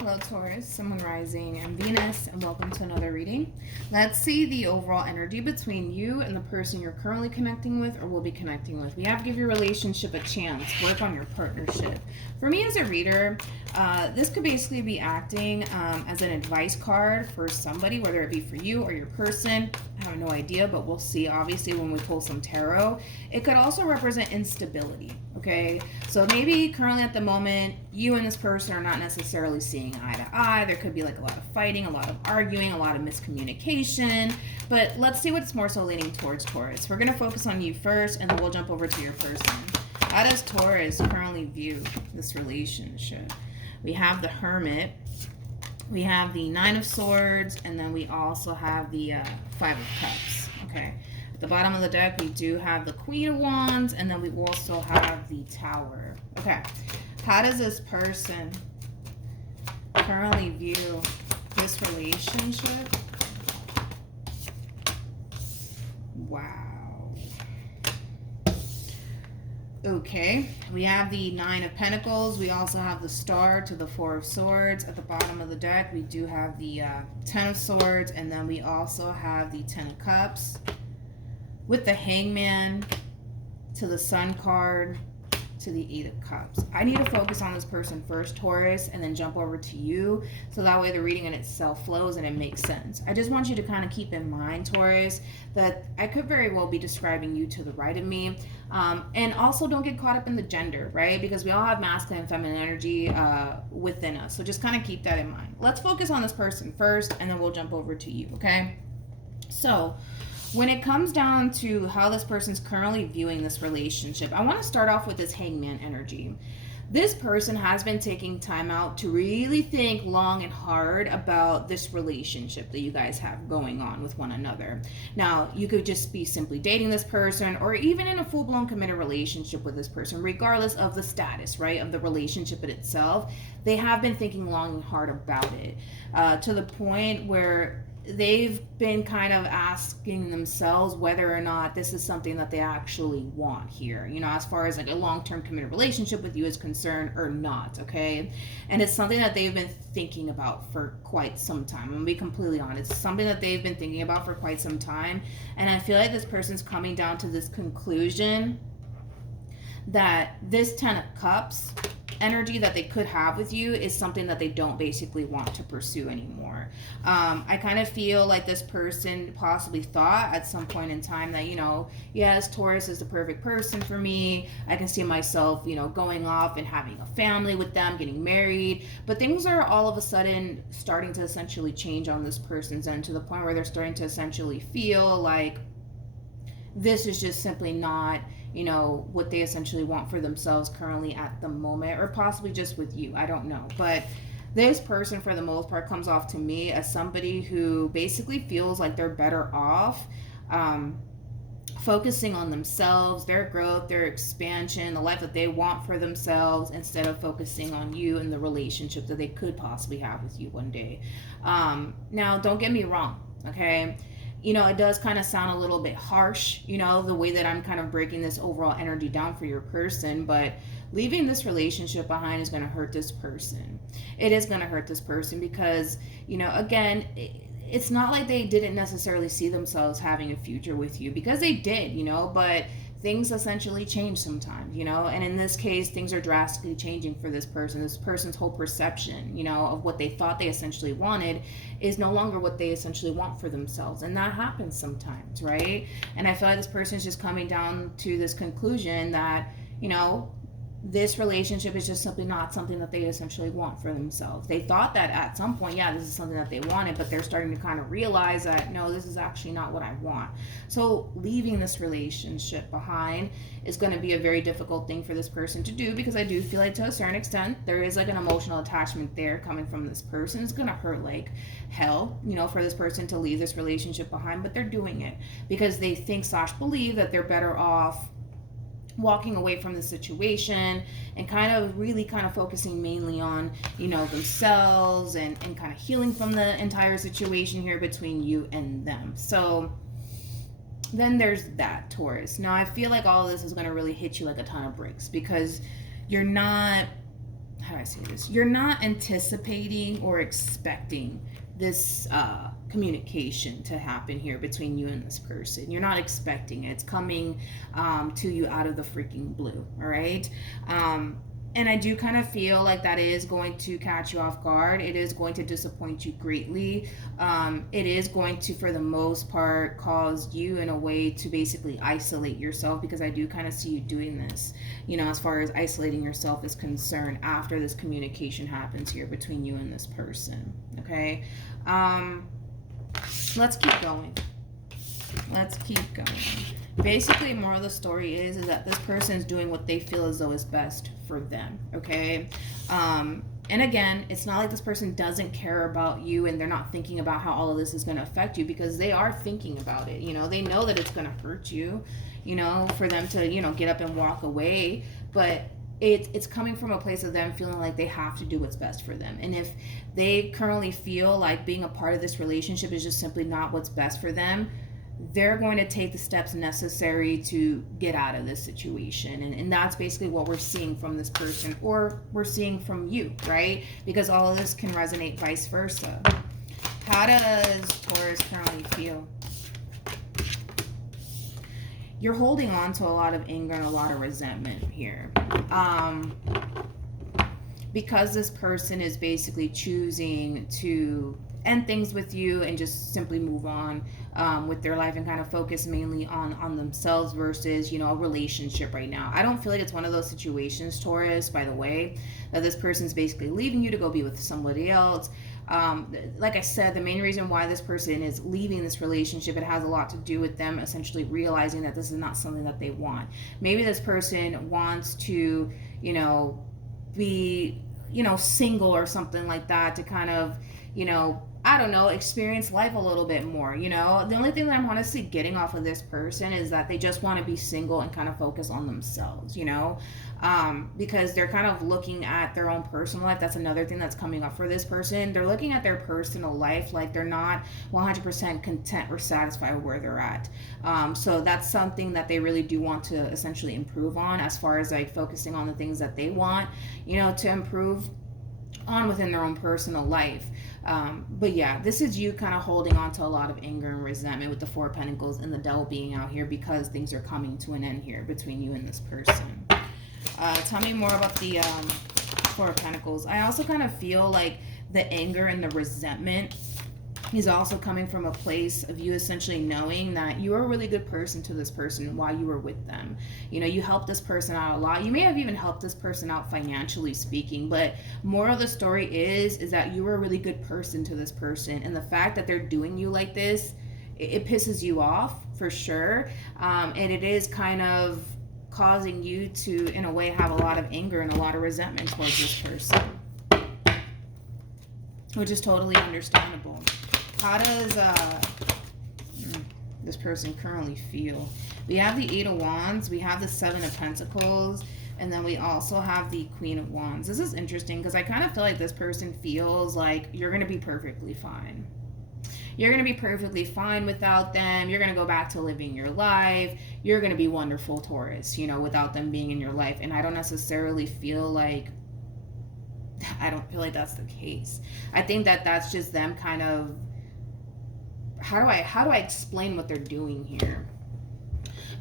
Hello Taurus, Sun, Moon, Rising, and Venus, and welcome to another reading. Let's see the overall energy between you and the person you're currently connecting with or will be connecting with. We have to give your relationship a chance. Work on your partnership. For me as a reader, this could basically be acting as an advice card for somebody, whether it be for you or your person. I have no idea, but we'll see obviously when we pull some tarot. It could also represent instability, okay? So maybe currently at the moment, you and this person are not necessarily seeing eye to eye. There could be like a lot of fighting, a lot of arguing, a lot of miscommunication. But let's see what's more so leaning towards Taurus. We're going to focus on you first, and then we'll jump over to your person. How does Taurus currently view this relationship? We have the Hermit. We have the Nine of Swords, and then we also have the Five of Cups. Okay. At the bottom of the deck, we do have the Queen of Wands, and then we also have the Tower. Okay. How does this person currently view this relationship? Wow. Okay, we have the Nine of Pentacles. We also have the Star to the Four of Swords. At the bottom of the deck, we do have the Ten of Swords, and then we also have the Ten of Cups with the Hangman to the Sun card to the Eight of Cups. I need to focus on this person first, Taurus, and then jump over to you, so that way the reading in itself flows and it makes sense. I just want you to kind of keep in mind, Taurus, that I could very well be describing you to the right of me. And also don't get caught up in the gender, right? Because we all have masculine and feminine energy within us. So just kind of keep that in mind. Let's focus on this person first, and then we'll jump over to you, okay? So when it comes down to how this person's currently viewing this relationship, I want to start off with this Hangman energy. This person has been taking time out to really think long and hard about this relationship that you guys have going on with one another. Now, you could just be simply dating this person, or even in a full-blown committed relationship with this person, regardless of the status, right, of the relationship in itself. They have been thinking long and hard about it, to the point where they've been kind of asking themselves whether or not this is something that they actually want here, you know, as far as like a long-term committed relationship with you is concerned or not, okay? And it's something that they've been thinking about for quite some time. I'm gonna be completely honest. It's something that they've been thinking about for quite some time, and I feel like this person's coming down to this conclusion that this Ten of Cups energy that they could have with you is something that they don't basically want to pursue anymore. I kind of feel like this person possibly thought at some point in time that, you know, yes, Taurus is the perfect person for me. I can see myself, you know, going off and having a family with them, getting married. But things are all of a sudden starting to essentially change on this person's end, to the point where they're starting to essentially feel like this is just simply not, you know, what they essentially want for themselves currently at the moment, or possibly just with you. I don't know. But this person, for the most part, comes off to me as somebody who basically feels like they're better off focusing on themselves, their growth, their expansion, the life that they want for themselves, instead of focusing on you and the relationship that they could possibly have with you one day. Now, don't get me wrong, okay? You know, it does kind of sound a little bit harsh, you know, the way that I'm kind of breaking this overall energy down for your person, but leaving this relationship behind is going to hurt this person. It is going to hurt this person because, you know, again, it's not like they didn't necessarily see themselves having a future with you, because they did, you know, but things essentially change sometimes, you know, and in this case, things are drastically changing for this person. This person's whole perception, you know, of what they thought they essentially wanted is no longer what they essentially want for themselves. And that happens sometimes, right? And I feel like this person is just coming down to this conclusion that, you know, this relationship is just simply not something that they essentially want for themselves. They thought that at some point, yeah, this is something that they wanted, but they're starting to kind of realize that, no, this is actually not what I want. So leaving this relationship behind is going to be a very difficult thing for this person to do, because I do feel like to a certain extent, there is like an emotional attachment there coming from this person. It's going to hurt like hell, you know, for this person to leave this relationship behind, but they're doing it because they think / believe that they're better off walking away from the situation and kind of really kind of focusing mainly on, you know, themselves and kind of healing from the entire situation here between you and them. So then there's that, Taurus. Now I feel like all of this is going to really hit you like a ton of bricks, because you're not how do I say this? You're not anticipating or expecting this communication to happen here between you and this person. You're not expecting it. It's coming to you out of the freaking blue, all right? And I do kind of feel like that is going to catch you off guard. It is going to disappoint you greatly. It is going to, for the most part, cause you in a way to basically isolate yourself, because I do kind of see you doing this, as far as isolating yourself is concerned after this communication happens here between you and this person, okay? Let's keep going. Basically, more of the story is that this person is doing what they feel as though is best for them, okay? And again, it's not like this person doesn't care about you and they're not thinking about how all of this is going to affect you, because they are thinking about it. They know that it's going to hurt you, for them to, get up and walk away. But it's coming from a place of them feeling like they have to do what's best for them. And if they currently feel like being a part of this relationship is just simply not what's best for them, they're going to take the steps necessary to get out of this situation. And that's basically what we're seeing from this person, or we're seeing from you, right? Because all of this can resonate vice versa. How does Taurus currently feel? You're holding on to a lot of anger and a lot of resentment here. Because this person is basically choosing to end things with you and just simply move on with their life and kind of focus mainly on themselves versus, a relationship right now. I don't feel like it's one of those situations, Taurus, by the way, that this person's basically leaving you to go be with somebody else. Like I said, the main reason why this person is leaving this relationship, it has a lot to do with them essentially realizing that this is not something that they want. Maybe this person wants to, be, single or something like that to kind of, I don't know, experience life a little bit more, The only thing that I'm honestly getting off of this person is that they just want to be single and kind of focus on themselves, because they're kind of looking at their own personal life. That's another thing that's coming up for this person. They're looking at their personal life like they're not 100% content or satisfied with where they're at. So that's something that they really do want to essentially improve on, as far as like focusing on the things that they want, to improve on within their own personal life. But yeah, this is you kind of holding on to a lot of anger and resentment with the Four of Pentacles and the Devil being out here, because things are coming to an end here between you and this person. Tell me more about the Four of Pentacles. I also kind of feel like the anger and the resentment is also coming from a place of you essentially knowing that you are a really good person to this person while you were with them. You helped this person out a lot. You may have even helped this person out financially speaking, but more of the story is that you were a really good person to this person. And the fact that they're doing you like this, it pisses you off for sure. And it is kind of causing you to, in a way, have a lot of anger and a lot of resentment towards this person, which is totally understandable. How does this person currently feel? We have the Eight of Wands, we have the Seven of Pentacles, and then we also have the Queen of Wands. This is interesting because I kind of feel like this person feels like you're going to be perfectly fine. You're going to be perfectly fine without them. You're going to go back to living your life. You're going to be wonderful, Taurus, without them being in your life. And I don't necessarily feel like that's the case. I think that that's just them kind of, how do I explain what they're doing here?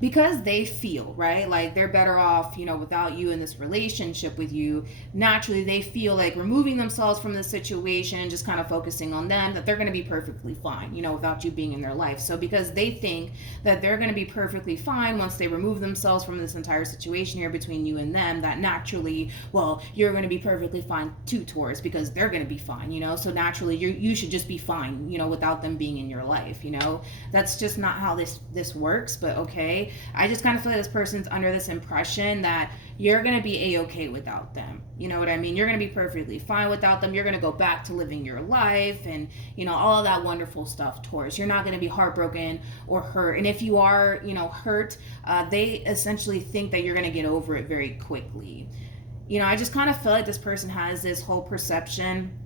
Because they feel, right, like they're better off, without you in this relationship with you. Naturally, they feel like removing themselves from the situation, just kind of focusing on them, that they're going to be perfectly fine, without you being in their life. So because they think that they're going to be perfectly fine once they remove themselves from this entire situation here between you and them, that naturally, well, you're going to be perfectly fine too, Taurus, because they're going to be fine, so naturally you should just be fine, without them being in your life. That's just not how this works. But okay, I just kind of feel like this person's under this impression that you're going to be a-okay without them. You know what I mean? You're going to be perfectly fine without them. You're going to go back to living your life and, all of that wonderful stuff, Taurus. You're not going to be heartbroken or hurt. And if you are, hurt, they essentially think that you're going to get over it very quickly. I just kind of feel like this person has this whole perception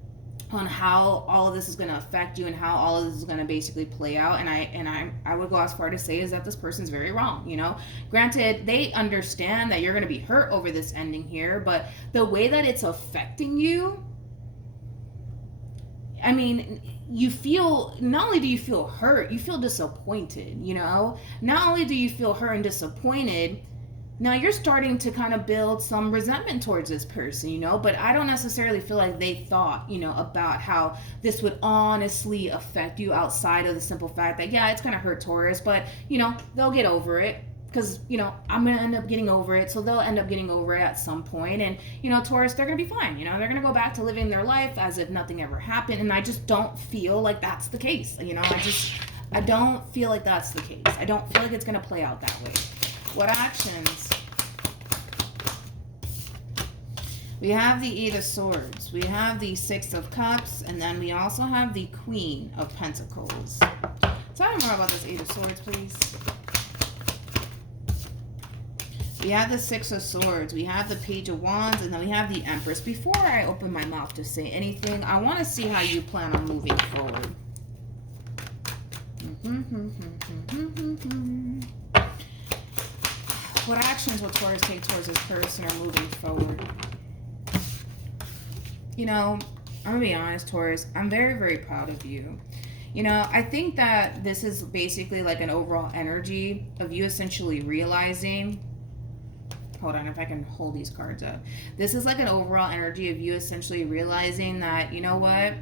on how all of this is going to affect you and how all of this is going to basically play out. And I would go as far to say is that this person's very wrong, you know. Granted, they understand that you're going to be hurt over this ending here, but the way that it's affecting you, I mean, you feel, not only do you feel hurt, you feel disappointed, you know. Not only do you feel hurt and disappointed, now you're starting to kind of build some resentment towards this person, you know, but I don't necessarily feel like they thought, you know, about how this would honestly affect you outside of the simple fact that, yeah, it's going to hurt Taurus, but, you know, they'll get over it because, you know, I'm going to end up getting over it. So they'll end up getting over it at some point. And, you know, Taurus, they're going to be fine. You know, they're going to go back to living their life as if nothing ever happened. And I just don't feel like that's the case. You know, I don't feel like that's the case. I don't feel like it's going to play out that way. What actions? We have the Eight of Swords. We have the Six of Cups. And then we also have the Queen of Pentacles. Tell me more about this Eight of Swords, please. We have the Six of Swords. We have the Page of Wands. And then we have the Empress. Before I open my mouth to say anything, I want to see how you plan on moving forward. What actions will Taurus take towards this person or moving forward? You know, I'm going to be honest, Taurus. I'm very, very proud of you. You know, I think that this is basically like an overall energy of you essentially realizing... Hold on, if I can hold these cards up. This is like an overall energy of you essentially realizing that, you know what?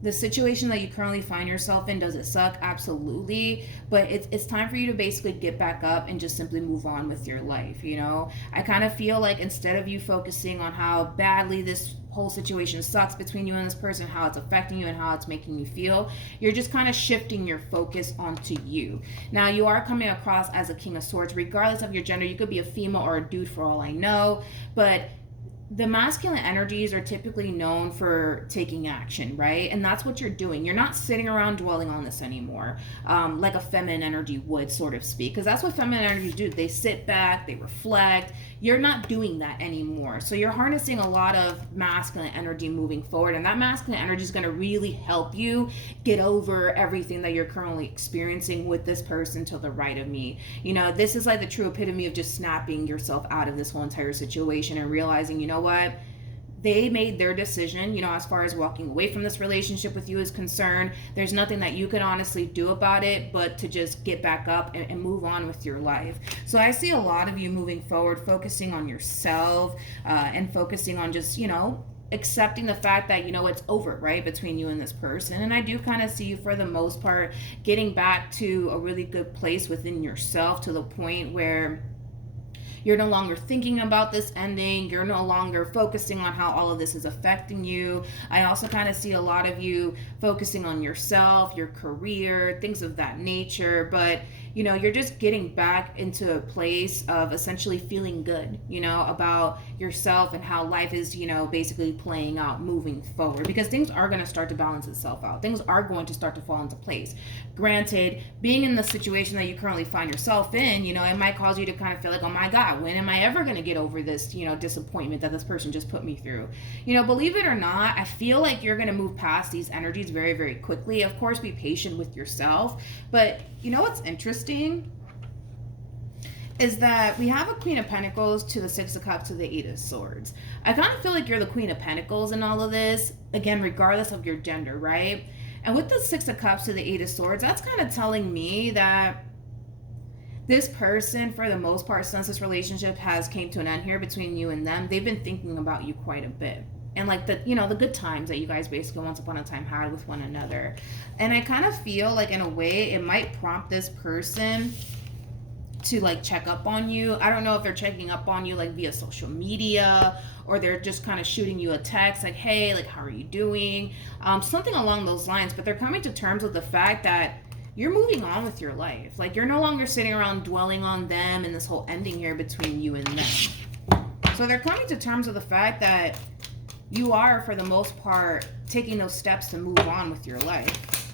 The situation that you currently find yourself in, does it suck? Absolutely. But it's time for you to basically get back up and just simply move on with your life, you know? I kind of feel like instead of you focusing on how badly this whole situation sucks between you and this person, how it's affecting you and how it's making you feel, you're just kind of shifting your focus onto you. Now, you are coming across as a King of Swords. Regardless of your gender, you could be a female or a dude for all I know, but the masculine energies are typically known for taking action, right? And that's what you're doing. You're not sitting around dwelling on this anymore, like a feminine energy would, sort of speak, because that's what feminine energies do. They sit back, they reflect. You're not doing that anymore. So you're harnessing a lot of masculine energy moving forward, and that masculine energy is going to really help you get over everything that you're currently experiencing with this person to the right of me. You know, this is like the true epitome of just snapping yourself out of this whole entire situation and realizing, you know what? They made their decision, you know, as far as walking away from this relationship with you is concerned. There's nothing that you can honestly do about it but to just get back up and move on with your life. So I see a lot of you moving forward, focusing on yourself and focusing on just, you know, accepting the fact that, you know, it's over, right, between you and this person. And I do kind of see you, for the most part, getting back to a really good place within yourself, to the point where you're no longer thinking about this ending. You're no longer focusing on how all of this is affecting you. I also kind of see a lot of you focusing on yourself, your career, things of that nature. But, you know, you're just getting back into a place of essentially feeling good, you know, about yourself and how life is, you know, basically playing out moving forward. Because things are going to start to balance itself out. Things are going to start to fall into place. Granted, being in the situation that you currently find yourself in, you know, it might cause you to kind of feel like, oh my God, when am I ever going to get over this, you know, disappointment that this person just put me through? You know, believe it or not, I feel like you're going to move past these energies very, very quickly. Of course, be patient with yourself. But you know what's interesting is that we have a Queen of Pentacles to the Six of Cups to the Eight of Swords. I kind of feel like you're the Queen of Pentacles in all of this, again, regardless of your gender, right? And with the Six of Cups to the Eight of Swords, that's kind of telling me that this person, for the most part, since this relationship has came to an end here between you and them, they've been thinking about you quite a bit. And like the, you know, the good times that you guys basically once upon a time had with one another. And I kind of feel like in a way it might prompt this person to like check up on you. I don't know if they're checking up on you like via social media, or they're just kind of shooting you a text like, hey, like, how are you doing? Something along those lines. But they're coming to terms with the fact that you're moving on with your life. Like, you're no longer sitting around dwelling on them and this whole ending here between you and them. So they're coming to terms with the fact that you are, for the most part, taking those steps to move on with your life.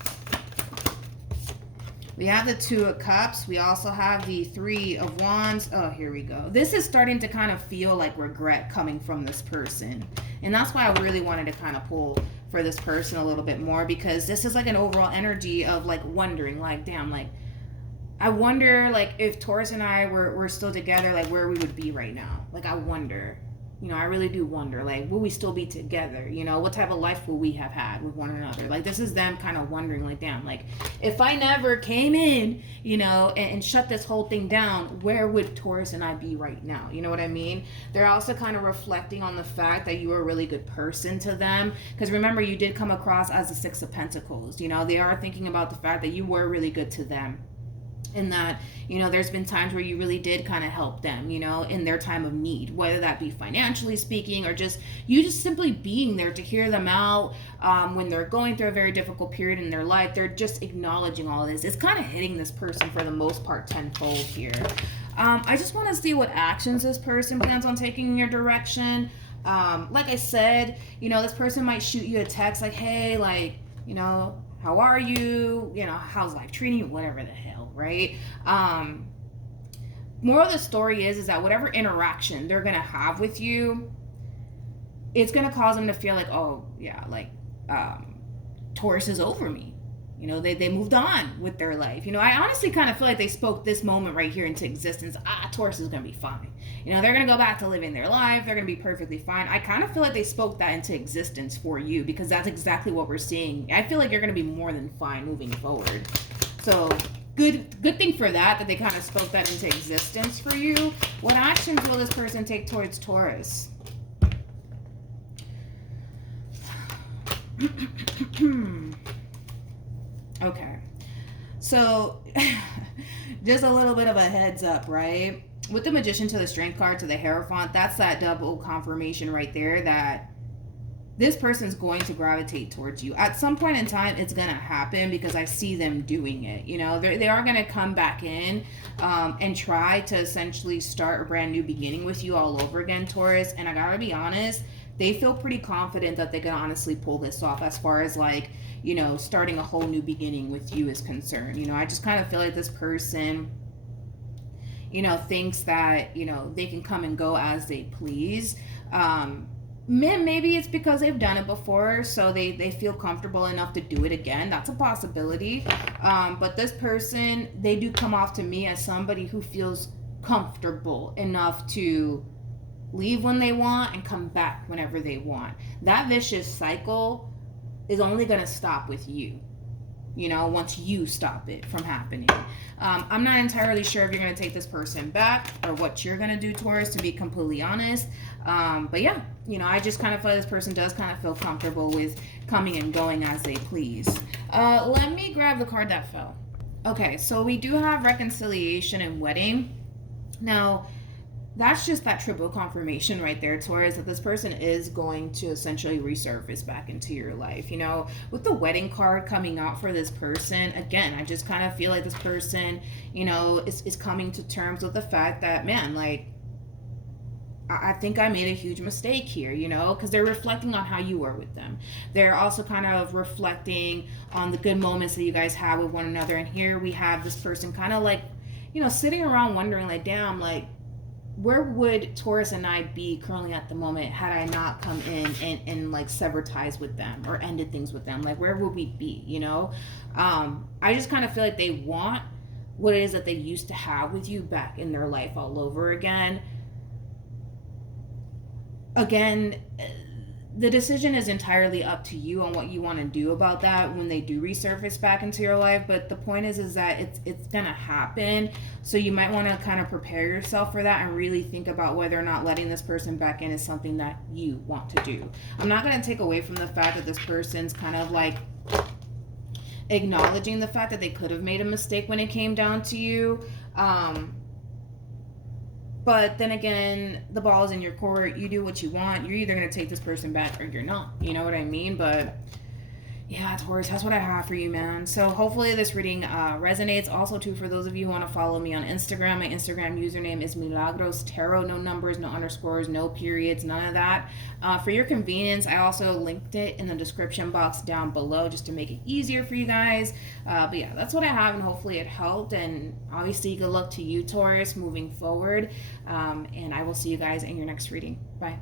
We have the Two of Cups. We also have the Three of Wands. Oh, here we go. This is starting to kind of feel like regret coming from this person. And that's why I really wanted to kind of pull for this person a little bit more, because this is like an overall energy of like wondering, like, damn, like, I wonder, like, if Taurus and I were still together, like, where we would be right now. Like, I wonder. You know, I really do wonder, like, will we still be together? You know, what type of life will we have had with one another? Like, this is them kind of wondering, like, damn, like, if I never came in, you know, and shut this whole thing down, where would Taurus and I be right now? You know what I mean? They're also kind of reflecting on the fact that you were a really good person to them. Because remember, you did come across as the Six of Pentacles. You know, they are thinking about the fact that you were really good to them. And that, you know, there's been times where you really did kind of help them, you know, in their time of need, whether that be financially speaking, or just you just simply being there to hear them out when they're going through a very difficult period in their life. They're just acknowledging all of this. It's kind of hitting this person for the most part tenfold here. I just want to see what actions this person plans on taking in your direction. Like I said, you know, this person might shoot you a text like, hey, like, you know, how are you? You know, how's life treating you? Whatever the hell, right? Moral of the story is that whatever interaction they're going to have with you, it's going to cause them to feel like, oh, yeah, like, Taurus is over me. You know, they moved on with their life. You know, I honestly kind of feel like they spoke this moment right here into existence. Taurus is going to be fine. You know, they're going to go back to living their life. They're going to be perfectly fine. I kind of feel like they spoke that into existence for you, because that's exactly what we're seeing. I feel like you're going to be more than fine moving forward. So good thing for that they kind of spoke that into existence for you. What actions will this person take towards Taurus? Okay, so just a little bit of a heads up, right? With the Magician to the Strength card to the Hierophant, that's that double confirmation right there that this person's going to gravitate towards you. At some point in time, it's going to happen, because I see them doing it. You know, they are going to come back in and try to essentially start a brand new beginning with you all over again, Taurus. And I got to be honest, they feel pretty confident that they can honestly pull this off as far as, like, you know, starting a whole new beginning with you is concerned. You know, I just kind of feel like this person, you know, thinks that, you know, they can come and go as they please. Maybe it's because they've done it before, so they feel comfortable enough to do it again. That's a possibility. But this person, they do come off to me as somebody who feels comfortable enough to leave when they want and come back whenever they want. That vicious cycle is only going to stop with you, you know, once you stop it from happening. I'm not entirely sure if you're going to take this person back or what you're going to do, Taurus, to be completely honest. But yeah, you know, I just kind of feel like this person does kind of feel comfortable with coming and going as they please. Let me grab the card that fell. Okay, so we do have reconciliation and wedding. Now, that's just that triple confirmation right there, Taurus, that this person is going to essentially resurface back into your life. You know, with the wedding card coming out for this person, again, I just kind of feel like this person, you know, is coming to terms with the fact that, man, like, I think I made a huge mistake here, you know, because they're reflecting on how you were with them. They're also kind of reflecting on the good moments that you guys have with one another. And here we have this person kind of like, you know, sitting around wondering, like, damn, like, where would Taurus and I be currently at the moment had I not come in and like sever ties with them or ended things with them? Like, where would we be, you know? I just kind of feel like they want what it is that they used to have with you back in their life all over again. Again, the decision is entirely up to you on what you want to do about that when they do resurface back into your life. But the point is that it's gonna happen. So you might want to kind of prepare yourself for that and really think about whether or not letting this person back in is something that you want to do. I'm not going to take away from the fact that this person's kind of like acknowledging the fact that they could have made a mistake when it came down to you. But then again, the ball is in your court. You do what you want. You're either going to take this person back or you're not. You know what I mean? But yeah, Taurus, that's what I have for you, man. So hopefully this reading resonates. Also, too, for those of you who want to follow me on Instagram, my Instagram username is MilagrosTarot. No numbers, no underscores, no periods, none of that. For your convenience, I also linked it in the description box down below just to make it easier for you guys. But yeah, that's what I have, and hopefully it helped. And obviously, good luck to you, Taurus, moving forward. And I will see you guys in your next reading. Bye.